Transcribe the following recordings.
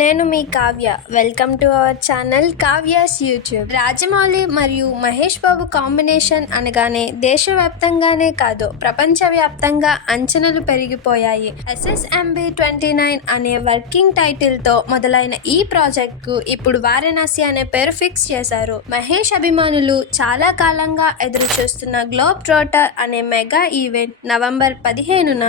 నేను మీ Kavya. Welcome to our channel Kavya's YouTube. Rajamouli మరియు మహేష్ బాబు కాంబినేషన్ అనగానే దేశవ్యాప్తంగానే కాదు ప్రపంచవ్యాప్తంగా అంచనాలు పెరిగిపోయాయి. SSMB 29 అనే వర్కింగ్ టైటిల్తో మొదలైన ఈ ప్రాజెక్ట్కు ఇప్పుడు వారణాసి అనే పేరు ఫిక్స్ చేశారు. మహేష్ అభిమానులు చాలా కాలంగా ఎదురు చూస్తున్న గ్లోబ్ ట్రోటర్ అనే మెగా ఈవెంట్ నవంబర్ 15న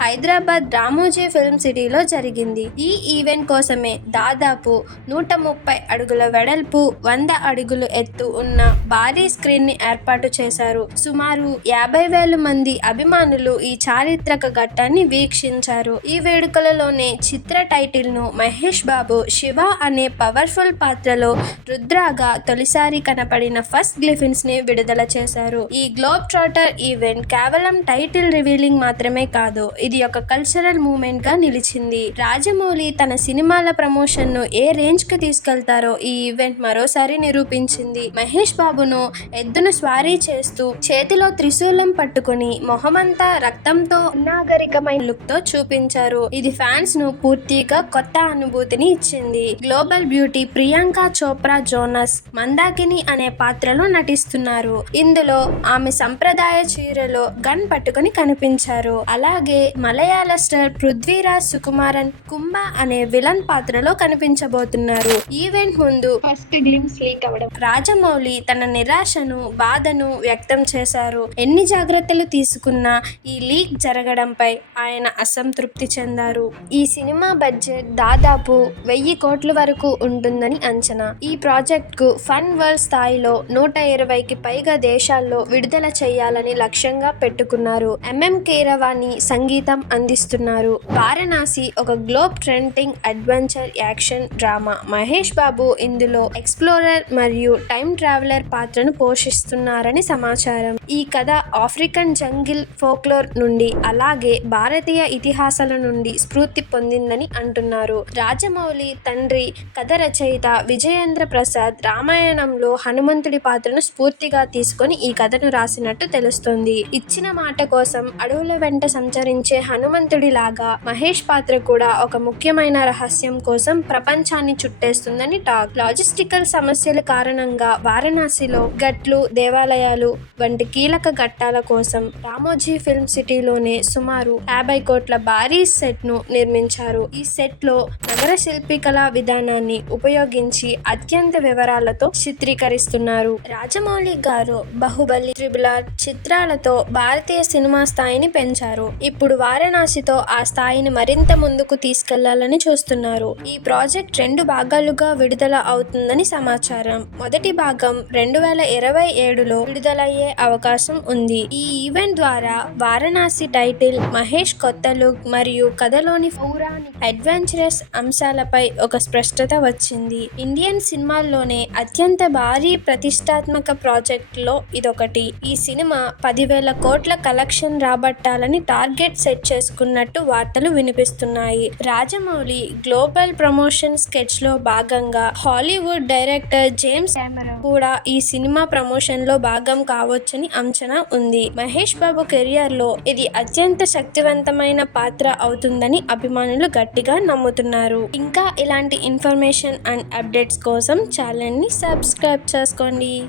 హైదరాబాద్ రామోజీ ఫిల్మ్ సిటీలో జరిగింది. ఈ ఈవెంట్ కోసమే దాదాపు 130 అడుగుల వెడల్పు, 100 అడుగులు ఎత్తు ఉన్న భారీ స్క్రీన్ ని ఏర్పాటు చేశారు. సుమారు 50,000 మంది అభిమానులు ఈ చారిత్రక ఘట్టాన్ని వీక్షించారు. ఈ వేడుకలలోనే చిత్ర టైటిల్ ను మహేష్ బాబు శివ అనే పవర్ఫుల్ పాత్రలో రుద్రాగా తొలిసారి కనపడిన ఫస్ట్ గ్లిఫిన్స్ ని విడుదల చేశారు. ఈ గ్లోబ్ ట్రోటర్ ఈవెంట్ కేవలం టైటిల్ రివీలింగ్ మాత్రమే కాదు, ఇది ఒక కల్చరల్ మూమెంట్ గా నిలిచింది. రాజమౌళి తన సినిమాల ప్రమోషన్ ను ఏ రేంజ్ కి తీసుకెళ్తారో ఈ ఈవెంట్ మరోసారి నిరూపించింది. మహేష్ బాబును ఎద్దును స్వారీ చేస్తూ చేతిలో త్రిశూలం పట్టుకుని మొహమంతా రక్తంతో నాగరికమైన లుక్ తో చూపించారు. ఇది ఫ్యాన్స్ ను పూర్తిగా కొత్త అనుభూతిని ఇచ్చింది. Global beauty Priyanka Chopra Jonas Mandakini అనే పాత్రలో నటిస్తున్నారు. ఇందులో ఆమె సంప్రదాయ చీరలో గన్ పట్టుకుని కనిపించారు. అలాగే మలయాళ స్టార్ పృథ్వీరాజ్ సుకుమారన్ కుంభ అనే విలన్ పాత్రలో కనిపించబోతున్నారు. ఈవెంట్ ముందు ఫస్ట్ గ్లింప్స్ లీక్ అవడం రాజమౌళి తన నిరాశను, బాధను వ్యక్తం చేశారు. ఎన్ని జాగ్రత్తలు తీసుకున్నా ఈ లీక్ జరగడంపై ఆయన అసంతృప్తి చెందారు. ఈ సినిమా బడ్జెట్ దాదాపు 1,000 కోట్ల వరకు ఉంటుందని అంచనా. ఈ ప్రాజెక్ట్ కు ఫన్ వరల్డ్ స్థాయిలో 120కి పైగా దేశాల్లో విడుదల చేయాలని లక్ష్యంగా పెట్టుకున్నారు. MM కీరవాణి సంగీతం అందిస్తున్నారు. వారణాసి ఒక globe trending adventure action drama. Mahesh Babu ఇందులో ఎక్స్ప్లోరర్ మరియు టైమ్ ట్రావెలర్ పాత్రను పోషిస్తున్నారని సమాచారం. ఈ కథ ఆఫ్రికన్ జంగిల్ ఫోక్లోర్ నుండి అలాగే భారతీయ ఇతిహాసాల నుండి స్ఫూర్తి పొందిందని అంటున్నారు. రాజమౌళి తండ్రి కథ రచయిత విజయేంద్ర ప్రసాద్ రామాయణంలో హనుమంతుడి పాత్రను స్ఫూర్తిగా తీసుకొని ఈ కథను రాసినట్టు తెలుస్తోంది. ఇచ్చిన మాట కోసం అడవుల వెంట సంచరించే హనుమంతుడి లాగా మహేష్ పాత్ర కూడా ఒక ముఖ్యమైన రహస్యం కోసం ప్రపంచాన్ని చుట్టేస్తుందని టాక్. లాజిస్టికల్ సమస్యల కారణంగా వారణాసిలో గట్లు, దేవాలయాలు వంటి కీలక ఘట్టాల కోసం రామోజీ ఫిల్మ్ సిటీలోనే సుమారు 50 కోట్ల భారీ సెట్ ను నిర్మించారు. ఈ సెట్ లో నగర శిల్పకళా విధానాన్ని ఉపయోగించి అత్యంత వివరాలతో చిత్రీకరిస్తున్నారు. రాజమౌళి గారు బాహుబలి, RRR చిత్రాలతో భారతీయ సినిమా స్థాయిని పెంచారు. ఇప్పుడు వారణాసితో ఆ స్థాయిని మరింత ముందుకు తీసుకెళ్లాలని చూస్తున్నారు. ఈ ప్రాజెక్ట్ 2 భాగాలుగా విడుదల అవుతుందని సమాచారం. మొదటి భాగం 2027లో విడుదలయ్యే అవకాశం ఉంది. ఈ ఈవెంట్ ద్వారా వారణాసి టైటిల్, మహేష్ కొత్త లుక్ మరియు కథలోని పౌరాణిక అడ్వెంచరస్ అంశాలపై ఒక స్పష్టత వచ్చింది. ఇండియన్ సినిమాల్లోనే అత్యంత భారీ ప్రతిష్టాత్మక ప్రాజెక్టులో ఇదొకటి. ఈ సినిమా 10,000 కోట్ల కలెక్షన్ రాబట్టాలని టార్గెట్ సెట్ చేసుకున్నట్టు వార్తలు వినిపిస్తున్నాయి. రాజమౌళి గ్లోబల్ ప్రమోషన్ స్కెచ్ లో భాగంగా హాలీవుడ్ డైరెక్టర్ జేమ్స్ కెమెరాన్ కూడా ఈ సినిమా ప్రమోషన్ లో భాగం కావచ్చని అంచనా ఉంది. మహేష్ బాబు కెరియర్ లో ఇది అత్యంత శక్తివంతమైన పాత్ర అవుతుందని అభిమానులు గట్టిగా నమ్ముతున్నారు. ఇంకా ఇలాంటి ఇన్ఫర్మేషన్ అండ్ అప్డేట్స్ కోసం ఛానల్ ని సబ్స్క్రైబ్ చేసుకోండి.